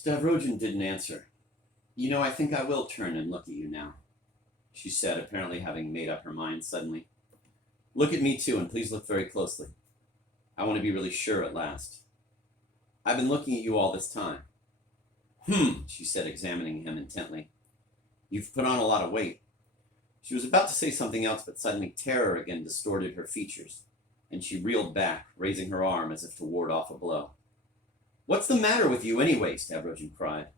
Stavrogen didn't answer. You know, I think I will turn and look at you now, she said, apparently having made up her mind suddenly. Look at me too, and please look very closely. I want to be really sure at last. I've been looking at you all this time. She said, examining him intently. You've put on a lot of weight. She was about to say something else, but suddenly terror again distorted her features, and she reeled back, raising her arm as if to ward off a blow. What's the matter with you anyway? Stavrogen cried,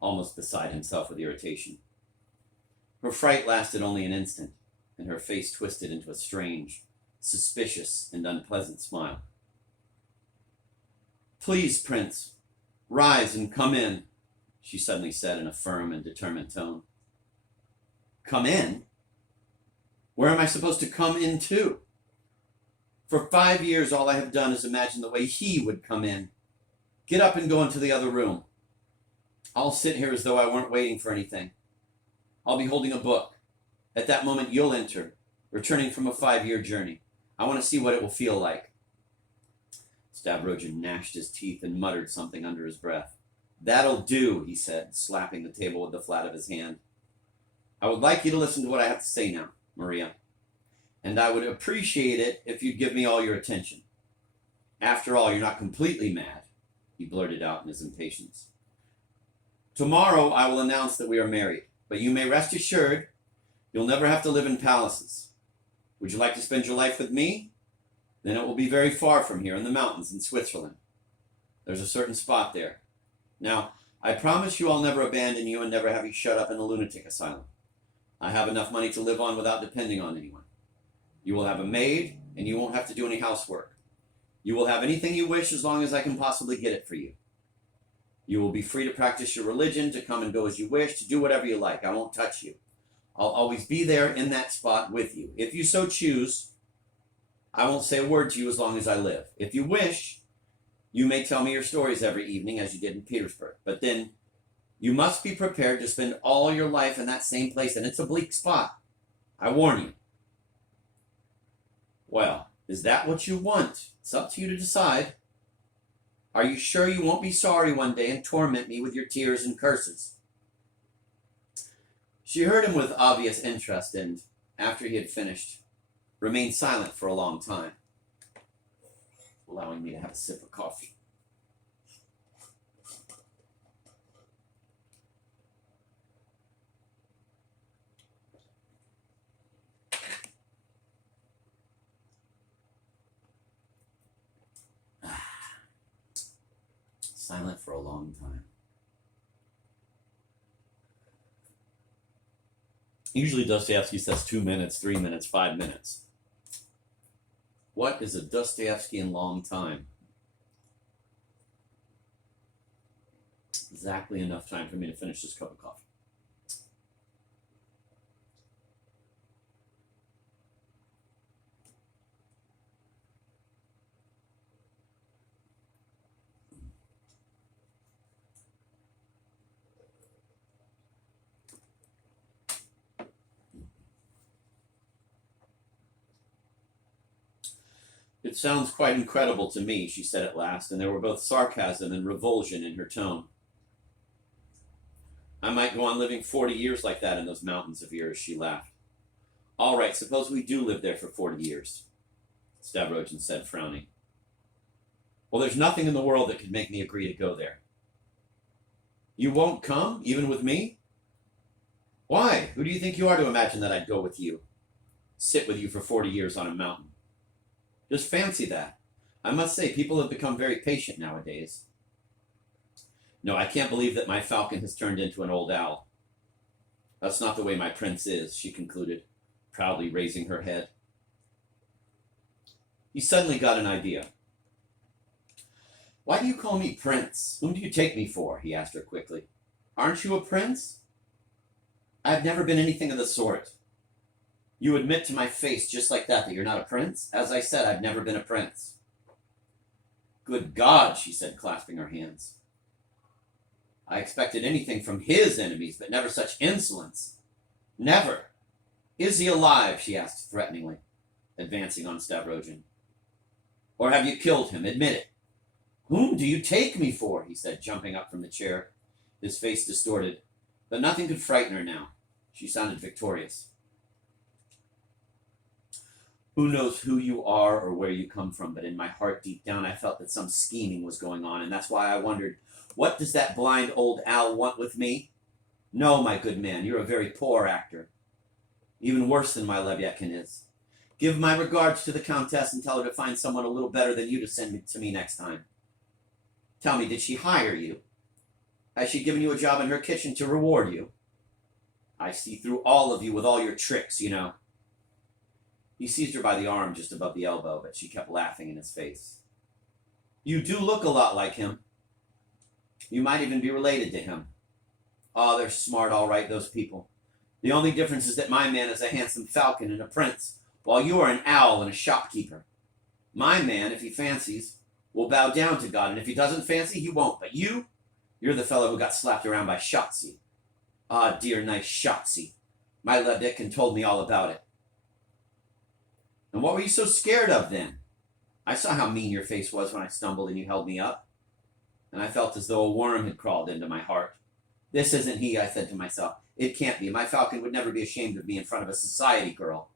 almost beside himself with irritation. Her fright lasted only an instant, and her face twisted into a strange, suspicious, and unpleasant smile. Please, Prince, rise and come in, she suddenly said in a firm and determined tone. Come in? Where am I supposed to come into? For 5 years, all I have done is imagine the way he would come in. Get up and go into the other room. I'll sit here as though I weren't waiting for anything. I'll be holding a book. At that moment, you'll enter, returning from a 5-year journey. I want to see what it will feel like. Stavrogen gnashed his teeth and muttered something under his breath. That'll do, he said, slapping the table with the flat of his hand. I would like you to listen to what I have to say now, Maria, and I would appreciate it if you'd give me all your attention. After all, you're not completely mad, he blurted out in his impatience. Tomorrow I will announce that we are married, but you may rest assured you'll never have to live in palaces. Would you like to spend your life with me? Then it will be very far from here in the mountains in Switzerland. There's a certain spot there. Now, I promise you I'll never abandon you and never have you shut up in a lunatic asylum. I have enough money to live on without depending on anyone. You will have a maid, and you won't have to do any housework. You will have anything you wish as long as I can possibly get it for you. You will be free to practice your religion, to come and go as you wish, to do whatever you like. I won't touch you. I'll always be there in that spot with you. If you so choose, I won't say a word to you as long as I live. If you wish, you may tell me your stories every evening as you did in Petersburg. But then you must be prepared to spend all your life in that same place, and it's a bleak spot. I warn you. Well, is that what you want? It's up to you to decide. Are you sure you won't be sorry one day and torment me with your tears and curses? She heard him with obvious interest and, after he had finished, remained silent for a long time, allowing me to have a sip of coffee. Silent for a long time. Usually Dostoevsky says 2 minutes, 3 minutes, 5 minutes. What is a Dostoevskian long time? Exactly enough time for me to finish this cup of coffee. It sounds quite incredible to me, she said at last, and there were both sarcasm and revulsion in her tone. I might go on living 40 years like that in those mountains of yours, she laughed. All right, suppose we do live there for 40 years, Stavrogen said, frowning. Well, there's nothing in the world that could make me agree to go there. You won't come, even with me? Why? Who do you think you are to imagine that I'd go with you? Sit with you for 40 years on a mountain? Just fancy that. I must say, people have become very patient nowadays. No, I can't believe that my falcon has turned into an old owl. That's not the way my prince is, she concluded, proudly raising her head. He suddenly got an idea. Why do you call me prince? Whom do you take me for? He asked her quickly. Aren't you a prince? I've never been anything of the sort. You admit to my face just like that you're not a prince? As I said, I've never been a prince. Good God, she said, clasping her hands. I expected anything from his enemies, but never such insolence. Never. Is he alive? She asked threateningly, advancing on Stavrogen. Or have you killed him? Admit it. Whom do you take me for? He said, jumping up from the chair. his face distorted. But nothing could frighten her now. She sounded victorious. Who knows who you are or where you come from, but in my heart deep down I felt that some scheming was going on, and that's why I wondered, what does that blind old owl want with me? No, my good man, you're a very poor actor. Even worse than my Leviathan is. Give my regards to the Countess and tell her to find someone a little better than you to send it to me next time. Tell me, did she hire you? Has she given you a job in her kitchen to reward you? I see through all of you with all your tricks, you know. He seized her by the arm just above the elbow, but she kept laughing in his face. You do look a lot like him. You might even be related to him. Oh, they're smart, all right, those people. The only difference is that my man is a handsome falcon and a prince, while you are an owl and a shopkeeper. My man, if he fancies, will bow down to God, and if he doesn't fancy, he won't. But you're the fellow who got slapped around by Shotzi. Ah, dear, nice Shotzi. My Ledekin told me all about it. And what were you so scared of then? I saw how mean your face was when I stumbled and you held me up. And I felt as though a worm had crawled into my heart. This isn't he, I said to myself. It can't be. My falcon would never be ashamed of me in front of a society girl.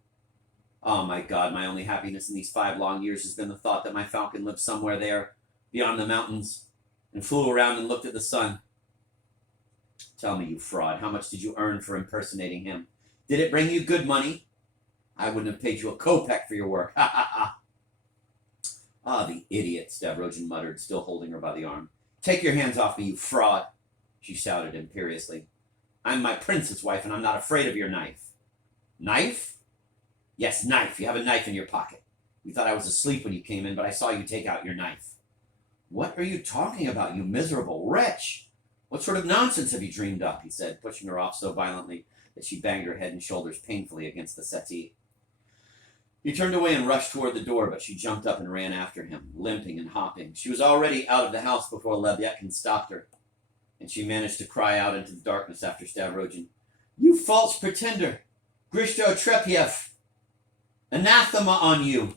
Oh, my God, my only happiness in these 5 long years has been the thought that my falcon lived somewhere there, beyond the mountains, and flew around and looked at the sun. Tell me, you fraud, how much did you earn for impersonating him? Did it bring you good money? I wouldn't have paid you a kopeck for your work. Ha, ha, ha. Ah, the idiot, Stavrogin muttered, still holding her by the arm. Take your hands off me, you fraud, she shouted imperiously. I'm my prince's wife, and I'm not afraid of your knife. Knife? Yes, knife. You have a knife in your pocket. You thought I was asleep when you came in, but I saw you take out your knife. What are you talking about, you miserable wretch? What sort of nonsense have you dreamed up? He said, pushing her off so violently that she banged her head and shoulders painfully against the settee. He turned away and rushed toward the door, but she jumped up and ran after him, limping and hopping. She was already out of the house before Leviathan stopped her, and she managed to cry out into the darkness after Stavrogin. You false pretender! Grishto Trepiev! Anathema on you!